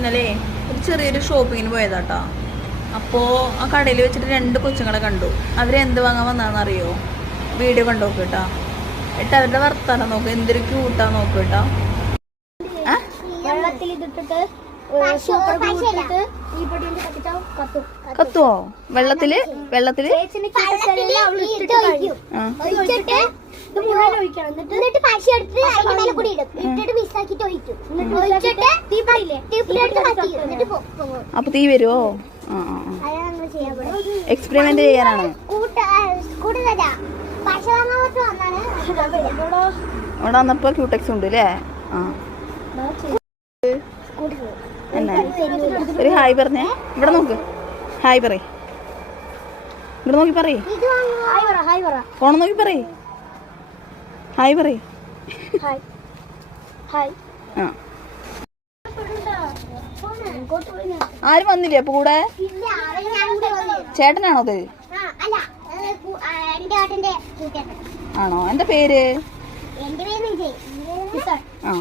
ഇന്നലെ ഒരു ചെറിയൊരു ഷോപ്പിങ്ങിന് പോയതാട്ടോ. അപ്പോൾ ആ കടയിൽ വെച്ചിട്ട് 2 കൊച്ചുങ്ങളെ കണ്ടു. അവരെന്ത് വാങ്ങാൻ വന്നാന്നറിയോ? വീഡിയോ കണ്ടോക്ക് കേട്ടോ. എന്നിട്ട് അവരുടെ വർത്താനം നോക്ക്, എന്തൊരു ക്യൂട്ടാ നോക്ക് കേട്ടോ. കത്തുവോ? വെള്ളത്തില് അപ്പൊ തീ വരുവോ? എക്സ്പെരിമെന്റ് ചെയ്യാനാണ്. അവിടെ വന്നപ്പോ ക്യൂടെക്സ് ഉണ്ട് അല്ലേ? എന്നാ ഒരു ഹായ് പറഞ്ഞേ. ഇവിടെ നോക്ക്, ഹായ് പറയ്. ഇവിടെ നോക്കി പറയ്, ഫോൺ നോക്കി പറയ്, ഹായ് പറയ്. ആരും വന്നില്ലേ അപ്പൊ കൂടെ? ചേട്ടനാണോ അത്? ആണോ? എന്റെ പേര്? ആ